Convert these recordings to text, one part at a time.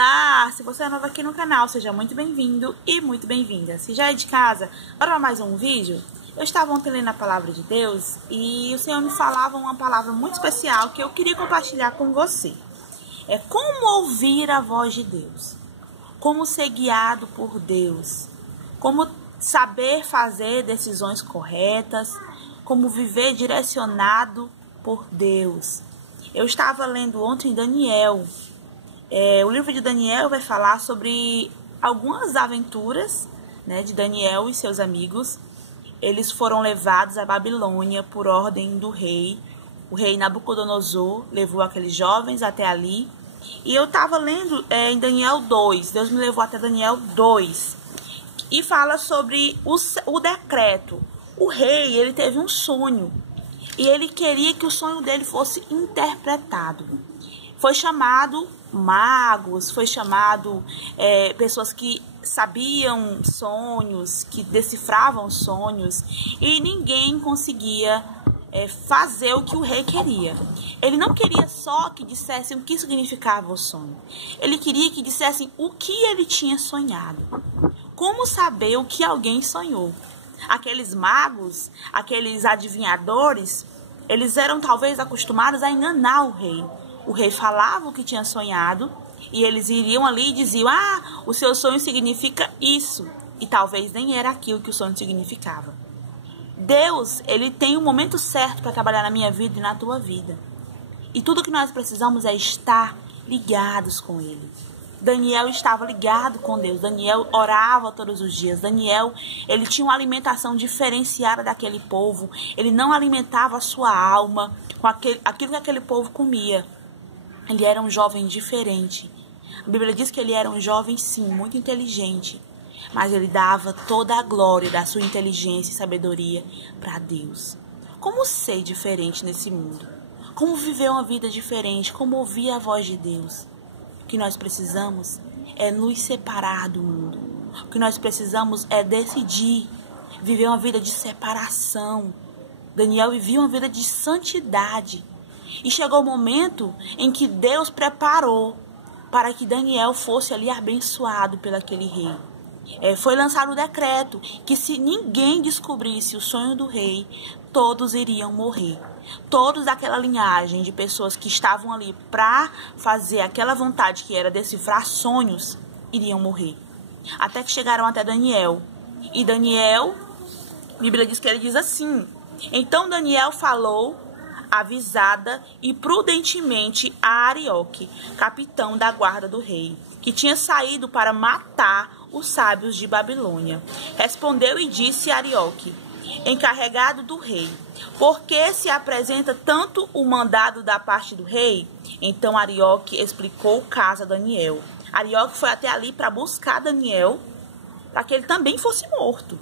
Olá! Se você é novo aqui no canal, seja muito bem-vindo e muito bem-vinda. Se já é de casa, bora para mais um vídeo? Eu estava ontem lendo a palavra de Deus e o Senhor me falava uma palavra muito especial que eu queria compartilhar com você. É como ouvir a voz de Deus, como ser guiado por Deus, como saber fazer decisões corretas, como viver direcionado por Deus. Eu estava lendo ontem Daniel. O livro de Daniel vai falar sobre algumas aventuras, né, de Daniel e seus amigos. Eles foram levados à Babilônia por ordem do rei. O rei Nabucodonosor levou aqueles jovens até ali. E eu estava lendo em Daniel 2, Deus me levou até Daniel 2. E fala sobre o decreto. O rei, ele teve um sonho. E ele queria que o sonho dele fosse interpretado. Foi chamado magos, foi chamado pessoas que sabiam sonhos, que decifravam sonhos, e ninguém conseguia fazer o que o rei queria. Ele não queria só que dissessem o que significava o sonho, ele queria que dissessem o que ele tinha sonhado. Como saber o que alguém sonhou? Aqueles magos, aqueles adivinhadores, eles eram talvez acostumados a enganar o rei. O rei falava o que tinha sonhado e eles iriam ali e diziam: ah, o seu sonho significa isso. E talvez nem era aquilo que o sonho significava. Deus, ele tem o momento certo para trabalhar na minha vida e na tua vida. E tudo que nós precisamos é estar ligados com ele. Daniel estava ligado com Deus. Daniel orava todos os dias. Daniel, ele tinha uma alimentação diferenciada daquele povo. Ele não alimentava a sua alma com aquilo que aquele povo comia. Ele era um jovem diferente. A Bíblia diz que ele era um jovem, sim, muito inteligente. Mas ele dava toda a glória da sua inteligência e sabedoria para Deus. Como ser diferente nesse mundo? Como viver uma vida diferente? Como ouvir a voz de Deus? O que nós precisamos é nos separar do mundo. O que nós precisamos é decidir viver uma vida de separação. Daniel vivia uma vida de santidade. E chegou o momento em que Deus preparou para que Daniel fosse ali abençoado pelo aquele rei. Foi lançado o decreto que se ninguém descobrisse o sonho do rei, todos iriam morrer. Todos daquela linhagem de pessoas que estavam ali para fazer aquela vontade que era decifrar sonhos, iriam morrer. Até que chegaram até Daniel. E Daniel, a Bíblia diz que ele diz assim: então Daniel falou avisada e prudentemente a Arioque, capitão da guarda do rei, que tinha saído para matar os sábios de Babilônia. Respondeu e disse a Arioque, encarregado do rei: por que se apresenta tanto o mandado da parte do rei? Então Arioque explicou o caso a Daniel. Arioque foi até ali para buscar Daniel, para que ele também fosse morto.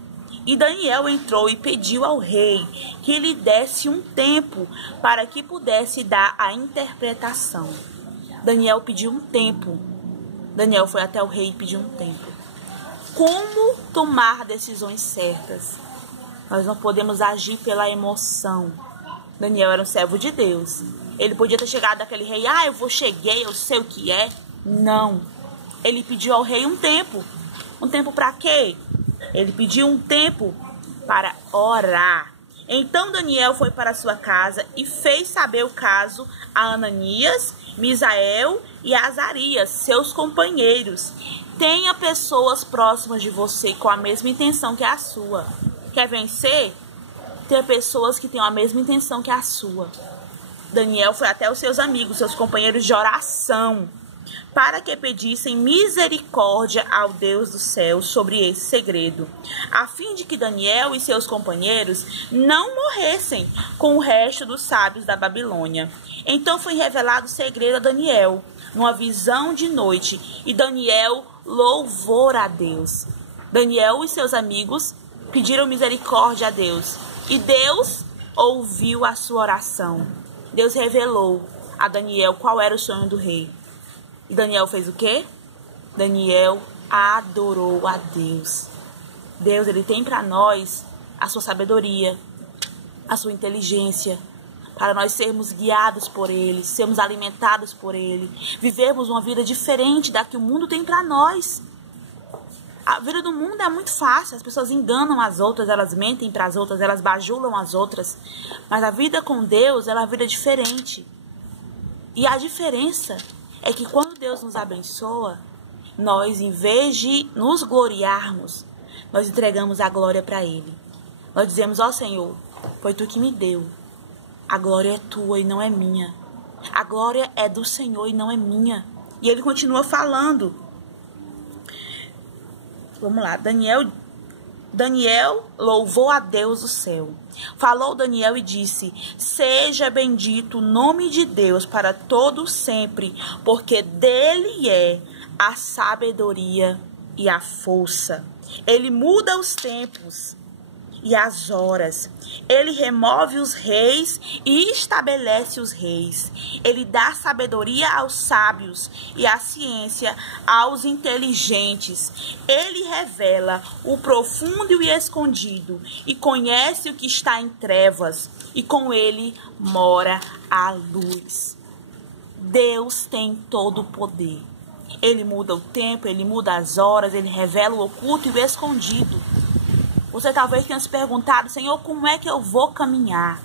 E Daniel entrou e pediu ao rei que lhe desse um tempo para que pudesse dar a interpretação. Daniel pediu um tempo. Daniel foi até o rei e pediu um tempo. Como tomar decisões certas? Nós não podemos agir pela emoção. Daniel era um servo de Deus. Ele podia ter chegado àquele rei: ah, cheguei, eu sei o que é. Não. Ele pediu ao rei um tempo. Um tempo para quê? Ele pediu um tempo para orar. Então Daniel foi para sua casa e fez saber o caso a Ananias, Misael e Azarias, seus companheiros. Tenha pessoas próximas de você com a mesma intenção que a sua. Quer vencer? Tenha pessoas que tenham a mesma intenção que a sua. Daniel foi até os seus amigos, seus companheiros de oração, para que pedissem misericórdia ao Deus do céu sobre esse segredo, a fim de que Daniel e seus companheiros não morressem com o resto dos sábios da Babilônia. Então foi revelado o segredo a Daniel, numa visão de noite, e Daniel louvou a Deus. Daniel e seus amigos pediram misericórdia a Deus, e Deus ouviu a sua oração. Deus revelou a Daniel qual era o sonho do rei. E Daniel fez o quê? Daniel adorou a Deus. Deus, ele tem para nós a sua sabedoria, a sua inteligência. para nós sermos guiados por Ele, sermos alimentados por Ele, vivermos uma vida diferente da que o mundo tem para nós. A vida do mundo é muito fácil, as pessoas enganam as outras, elas mentem para as outras, elas bajulam as outras. Mas a vida com Deus, ela é uma vida diferente. E a diferença é que quando Deus nos abençoa, nós, em vez de nos gloriarmos, nós entregamos a glória para Ele. Nós dizemos: ó Senhor, foi Tu que me deu. A glória é Tua e não é minha. A glória é do Senhor e não é minha. E Ele continua falando. Vamos lá, Daniel louvou a Deus do céu. Falou Daniel e disse: seja bendito o nome de Deus para todo sempre, porque dele é a sabedoria e a força. Ele muda os tempos e as horas. Ele remove os reis e estabelece os reis. Ele dá sabedoria aos sábios e a ciência aos inteligentes. Ele revela o profundo e o escondido e conhece o que está em trevas, e com ele mora a luz. Deus tem todo o poder. Ele muda o tempo, ele muda as horas, ele revela o oculto e o escondido. Você talvez tenha se perguntado: Senhor, como é que eu vou caminhar?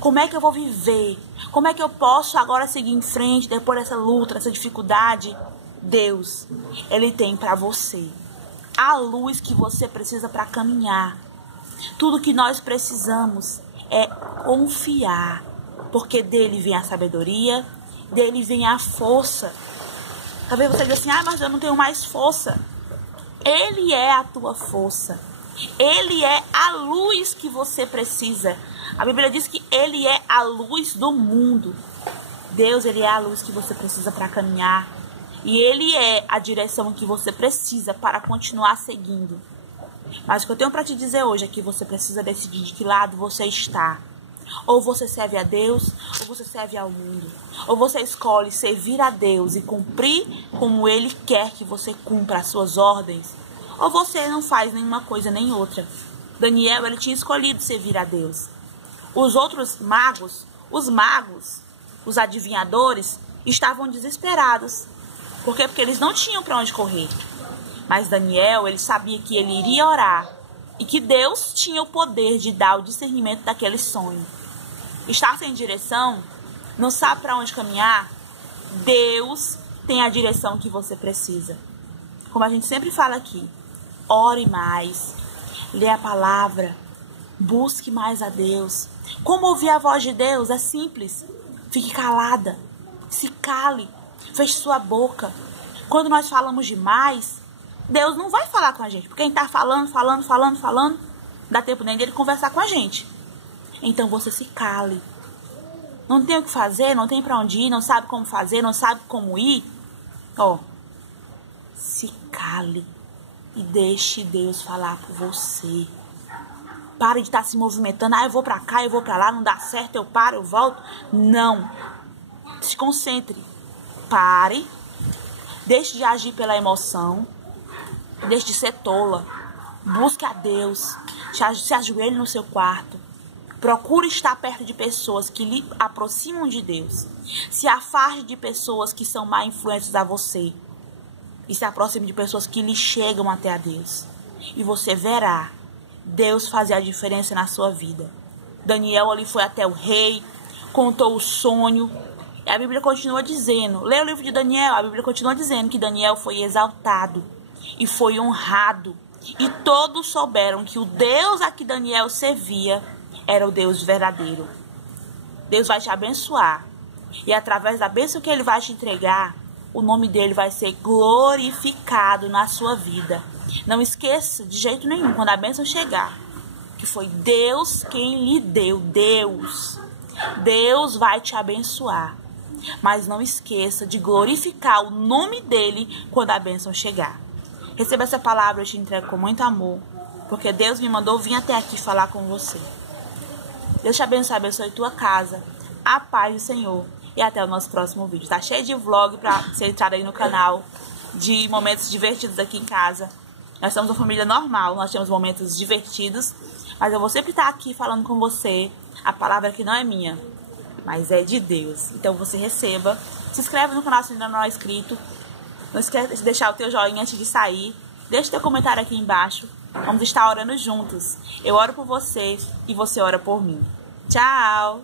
Como é que eu vou viver? Como é que eu posso agora seguir em frente depois dessa luta, dessa dificuldade? Deus, Ele tem para você a luz que você precisa para caminhar. Tudo que nós precisamos é confiar, porque dele vem a sabedoria, dele vem a força. Talvez você diga assim: ah, mas eu não tenho mais força. Ele é a tua força. Ele é a luz que você precisa. A Bíblia diz que Ele é a luz do mundo. Deus, Ele é a luz que você precisa para caminhar. E Ele é a direção que você precisa para continuar seguindo. Mas o que eu tenho para te dizer hoje é que você precisa decidir de que lado você está. Ou você serve a Deus, ou você serve ao mundo. Ou você escolhe servir a Deus e cumprir como Ele quer que você cumpra as suas ordens. Ou você não faz nenhuma coisa nem outra. Daniel, ele tinha escolhido servir a Deus. Os outros magos, os adivinhadores, estavam desesperados. Por quê? Porque eles não tinham para onde correr. Mas Daniel, ele sabia que ele iria orar e que Deus tinha o poder de dar o discernimento daquele sonho. Está sem direção? Não sabe para onde caminhar? Deus tem a direção que você precisa. Como a gente sempre fala aqui, ore mais, lê a palavra, busque mais a Deus. Como ouvir a voz de Deus? É simples. Fique calada, se cale, feche sua boca. Quando nós falamos demais, Deus não vai falar com a gente, porque quem está falando, não dá tempo nem dele conversar com a gente. Então você se cale. Não tem o que fazer, não tem para onde ir, não sabe como fazer, não sabe como ir. Se cale e deixe Deus falar por você. Pare de estar se movimentando. Eu vou para cá, eu vou para lá, não dá certo, eu paro, eu volto. Não. Se concentre. Pare. Deixe de agir pela emoção. Deixe de ser tola. Busque a Deus. Se ajoelhe no seu quarto. Procure estar perto de pessoas que lhe aproximam de Deus. Se afaste de pessoas que são má influências a você. E se aproxime de pessoas que lhe chegam até a Deus. E você verá Deus fazer a diferença na sua vida. Daniel ali foi até o rei, contou o sonho. E a Bíblia continua dizendo, lê o livro de Daniel, a Bíblia continua dizendo que Daniel foi exaltado e foi honrado. E todos souberam que o Deus a que Daniel servia era o Deus verdadeiro. Deus vai te abençoar. E através da bênção que Ele vai te entregar, o nome dele vai ser glorificado na sua vida. Não esqueça de jeito nenhum, quando a bênção chegar, que foi Deus quem lhe deu. Deus vai te abençoar. Mas não esqueça de glorificar o nome dele quando a bênção chegar. Receba essa palavra, eu te entrego com muito amor, porque Deus me mandou vir até aqui falar com você. Deus te abençoe tua casa. A paz do Senhor. E até o nosso próximo vídeo. Tá cheio de vlog pra ser entrado aí no canal, de momentos divertidos aqui em casa. Nós somos uma família normal, nós temos momentos divertidos, mas eu vou sempre estar aqui falando com você a palavra que não é minha, mas é de Deus. Então você receba. Se inscreve no canal se ainda não é inscrito. Não esquece de deixar o teu joinha antes de sair. Deixa teu comentário aqui embaixo. Vamos estar orando juntos. Eu oro por você e você ora por mim. Tchau!